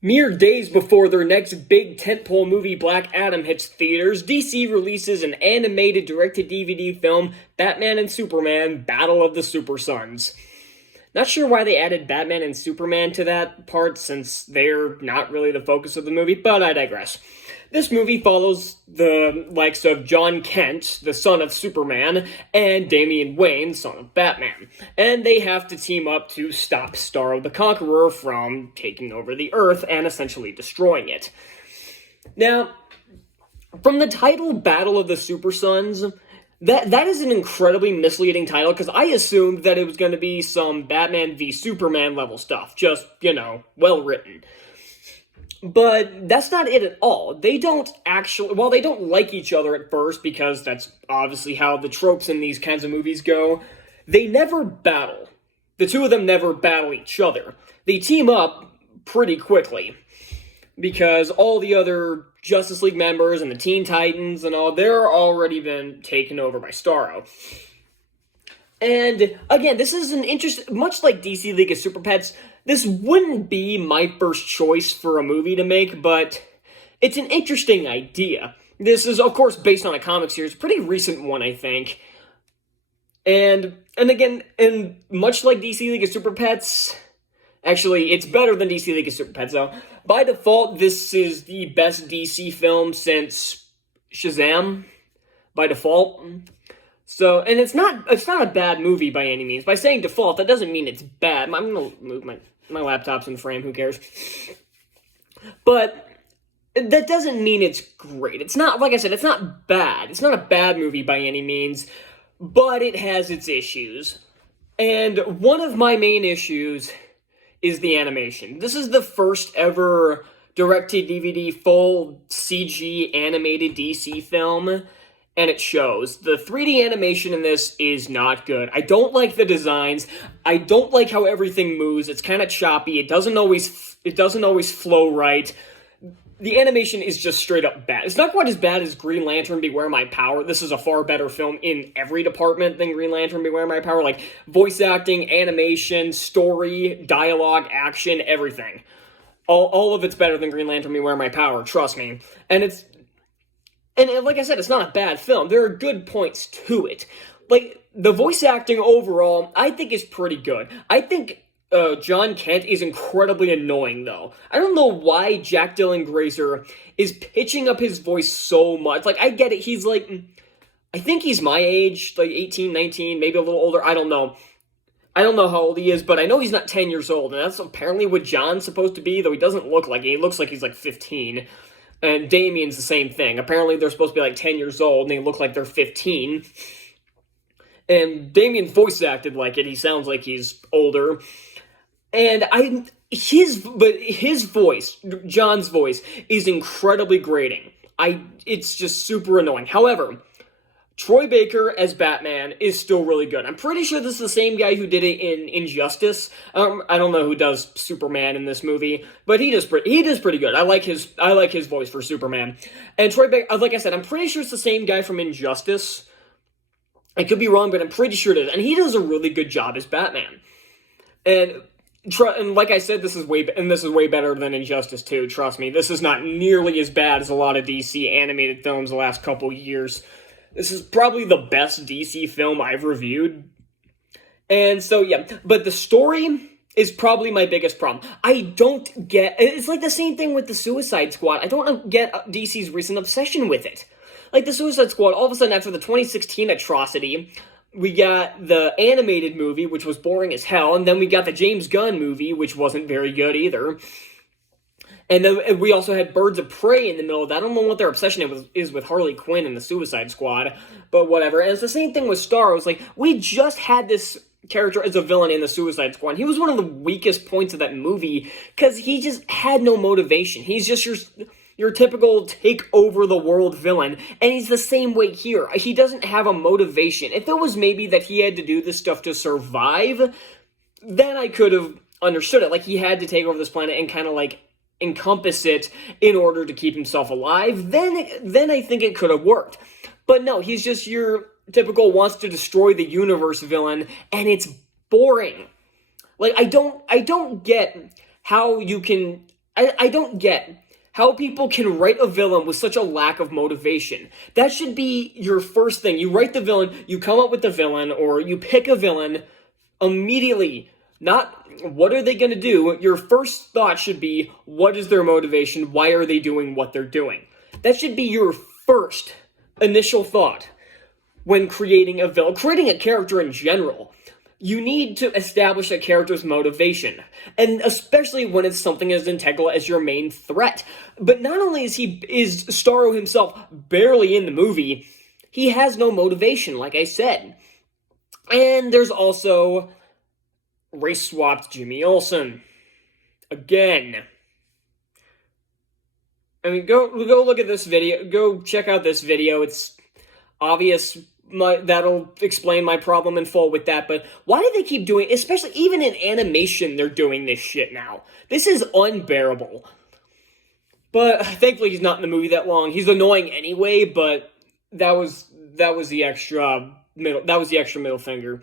Mere days before their next big tentpole movie Black Adam hits theaters, DC releases an animated direct-to-DVD film, Batman and Superman: Battle of the Super Sons. Not sure why they added Batman and Superman to that part, since they're not really the focus of the movie, but I digress. This movie follows the likes of John Kent, the son of Superman, and Damian Wayne, son of Batman. And they have to team up to stop Starro the Conqueror from taking over the Earth and essentially destroying it. Now, from the title Battle of the Super Sons, that is an incredibly misleading title, because I assumed that it was going to be some Batman v Superman level stuff. Just, well written. But that's not it at all. They don't actually, while they don't like each other at first, because that's obviously how the tropes in these kinds of movies go, they never battle. The two of them never battle each other. They team up pretty quickly, because all the other Justice League members and the Teen Titans and all, they're already been taken over by Starro. And again, this is an much like DC League of Super Pets, this wouldn't be my first choice for a movie to make, but it's an interesting idea. This is, of course, based on a comic series, pretty recent one, I think. And again, and much like DC League of Super Pets, actually, it's better than DC League of Super Pets, though. By default, this is the best DC film since Shazam, by default. So, and it's not a bad movie by any means. By saying default, that doesn't mean it's bad. I'm gonna move my laptop's in frame, who cares? But that doesn't mean it's great. It's not, like I said, it's not bad. It's not a bad movie by any means, but it has its issues. And one of my main issues is the animation. This is the first ever direct-to-DVD full CG animated DC film, and it shows. The 3D animation in this is not good. I don't like the designs. I don't like how everything moves. It's kind of choppy. It doesn't always flow right. The animation is just straight up bad. It's not quite as bad as Green Lantern Beware My Power. This is a far better film in every department than Green Lantern Beware My Power. Like voice acting, animation, story, dialogue, action, everything. All of it's better than Green Lantern Beware My Power, trust me. And like I said, it's not a bad film. There are good points to it. Like, the voice acting overall, I think is pretty good. I think John Kent is incredibly annoying, though. I don't know why Jack Dylan Grazer is pitching up his voice so much. Like, I get it. He's like, I think he's my age, like 18, 19, maybe a little older. I don't know. I don't know how old he is, but I know he's not 10 years old. And that's apparently what John's supposed to be, though he doesn't look like it. He looks like he's like 15. And Damien's the same thing. Apparently they're supposed to be like 10 years old, and they look like they're 15. And Damien's voice acted like it. He sounds like he's older. And his voice, John's voice, is incredibly grating. It's just super annoying. However, Troy Baker as Batman is still really good. I'm pretty sure this is the same guy who did it in Injustice. I don't know who does Superman in this movie, but he does pretty good. I like his voice for Superman. And Troy Baker, like I said, I'm pretty sure it's the same guy from Injustice. I could be wrong, but I'm pretty sure it is. And he does a really good job as Batman. And like I said, this is way better than Injustice 2. Trust me, this is not nearly as bad as a lot of DC animated films the last couple years. This is probably the best DC film I've reviewed. And so, yeah. But the story is probably my biggest problem. I don't get... It's like the same thing with the Suicide Squad. I don't get DC's recent obsession with it. Like the Suicide Squad, all of a sudden after the 2016 atrocity, we got the animated movie, which was boring as hell, and then we got the James Gunn movie, which wasn't very good either. And then we also had Birds of Prey in the middle of that. I don't know what their obsession is with Harley Quinn and the Suicide Squad, but whatever. And it's the same thing with Starro. It's like, we just had this character as a villain in the Suicide Squad. He was one of the weakest points of that movie, because he just had no motivation. He's just your typical take-over-the-world villain, and he's the same way here. He doesn't have a motivation. If it was maybe that he had to do this stuff to survive, then I could have understood it. Like, he had to take over this planet and kind of, like, encompass it in order to keep himself alive, then I think it could have worked. But no, he's just your typical wants to destroy the universe villain, and it's boring. Like, I don't get how you can I don't get how people can write a villain with such a lack of motivation. That should be your first thing. You write the villain, you come up with the villain, or you pick a villain immediately. Not what are they going to do? Your first thought should be, what is their motivation? Why are they doing what they're doing? That should be your first initial thought when creating a villain, creating a character in general. You need to establish a character's motivation, and especially when it's something as integral as your main threat. But not only is Starro himself barely in the movie, he has no motivation, like I said. And there's also race-swapped Jimmy Olsen. Again. I mean, go look at this video. Go check out this video. It's obvious. That'll explain my problem in full with that, but why do they keep doing, especially even in animation, they're doing this shit now? This is unbearable. But thankfully he's not in the movie that long. He's annoying anyway, but that was the extra middle finger.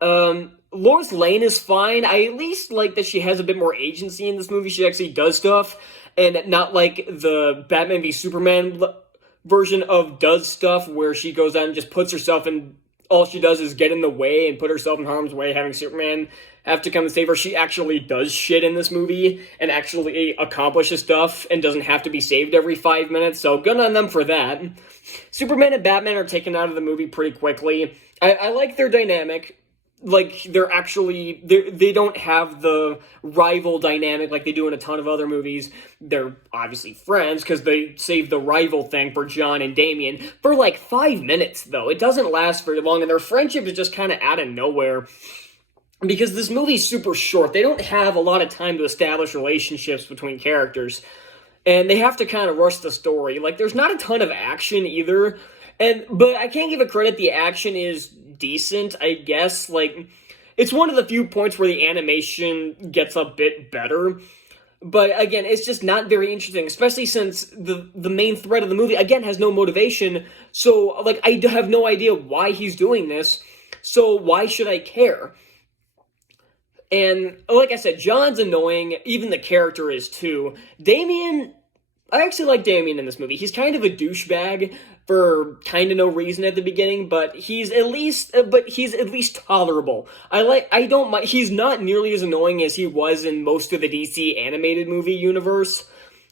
Lois Lane is fine. I at least like that she has a bit more agency in this movie. She actually does stuff, and not like the Batman v Superman version of does stuff where she goes out and just puts herself in, all she does is get in the way and put herself in harm's way, having Superman have to come and save her. She actually does shit in this movie and actually accomplishes stuff and doesn't have to be saved every 5 minutes, so good on them for that. Superman and Batman are taken out of the movie pretty quickly. I like their dynamic. Like, they don't have the rival dynamic like they do in a ton of other movies. They're obviously friends, because they save the rival thing for John and Damian for like 5 minutes, though. It doesn't last very long, and their friendship is just kind of out of nowhere. Because this movie's super short. They don't have a lot of time to establish relationships between characters. And they have to kind of rush the story. Like, there's not a ton of action either. But I can't give it credit, the action is decent, I guess. Like, it's one of the few points where the animation gets a bit better. But again, it's just not very interesting, especially since the main thread of the movie, again, has no motivation. So, like, I have no idea why he's doing this. So why should I care? And like I said, John's annoying. Even the character is too. Damian, I actually like Damian in this movie. He's kind of a douchebag for kind of no reason at the beginning, but he's at least tolerable. I don't mind. He's not nearly as annoying as he was in most of the DC animated movie universe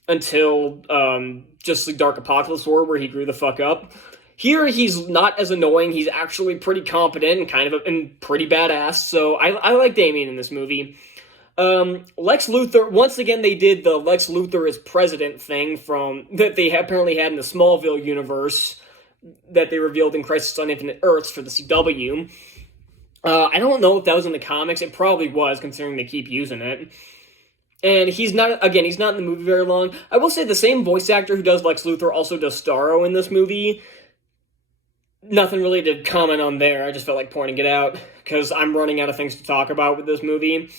until Justice League Dark Apocalypse War, where he grew the fuck up. Here, he's not as annoying. He's actually pretty competent and pretty badass. So I like Damian in this movie. Lex Luthor, once again, they did the Lex Luthor as president thing that they apparently had in the Smallville universe that they revealed in Crisis on Infinite Earths for the CW. I don't know if that was in the comics. It probably was, considering they keep using it. And he's not in the movie very long. I will say the same voice actor who does Lex Luthor also does Starro in this movie. Nothing really to comment on there. I just felt like pointing it out, because I'm running out of things to talk about with this movie.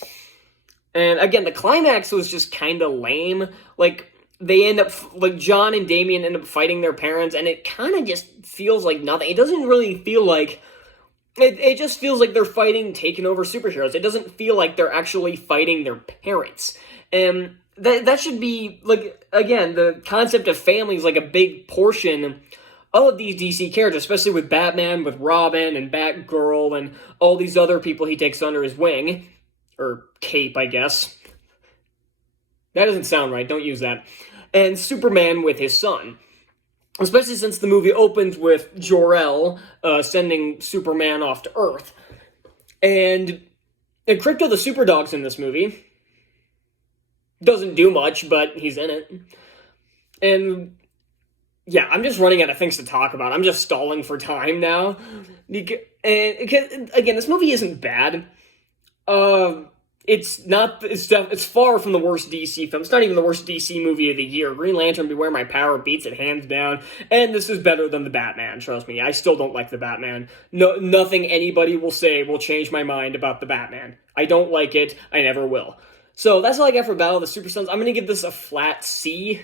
And again, the climax was just kind of lame. Like, John and Damian end up fighting their parents, and it kind of just feels like nothing. It doesn't really feel like, it just feels like they're fighting taking over superheroes. It doesn't feel like they're actually fighting their parents. And that should be, like, again, the concept of family is like a big portion of these DC characters, especially with Batman, with Robin, and Batgirl, and all these other people he takes under his wing. Or cape, I guess. That doesn't sound right, don't use that. And Superman with his son. Especially since the movie opens with Jor-El sending Superman off to Earth. And Crypto the Superdog's in this movie. Doesn't do much, but he's in it. And yeah, I'm just running out of things to talk about. I'm just stalling for time now. Because, again, this movie isn't bad. It's far from the worst DC film. It's not even the worst DC movie of the year. Green Lantern, Beware My Power beats it hands down, and this is better than the Batman, trust me. I still don't like the Batman. Nothing anybody will say will change my mind about the Batman. I don't like it. I never will. So that's all I got for Battle of the Super Sons. I'm gonna give this a flat C.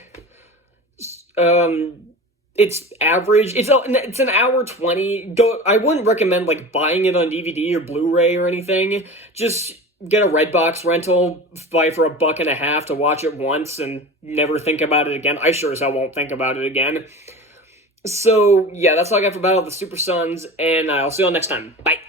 It's average. It's an hour 20. I wouldn't recommend, like, buying it on DVD or Blu-ray or anything. Just get a Redbox rental, buy for $1.50 to watch it once and never think about it again. I sure as hell won't think about it again. So, yeah, that's all I got for Battle of the Super Sons, and I'll see you all next time. Bye!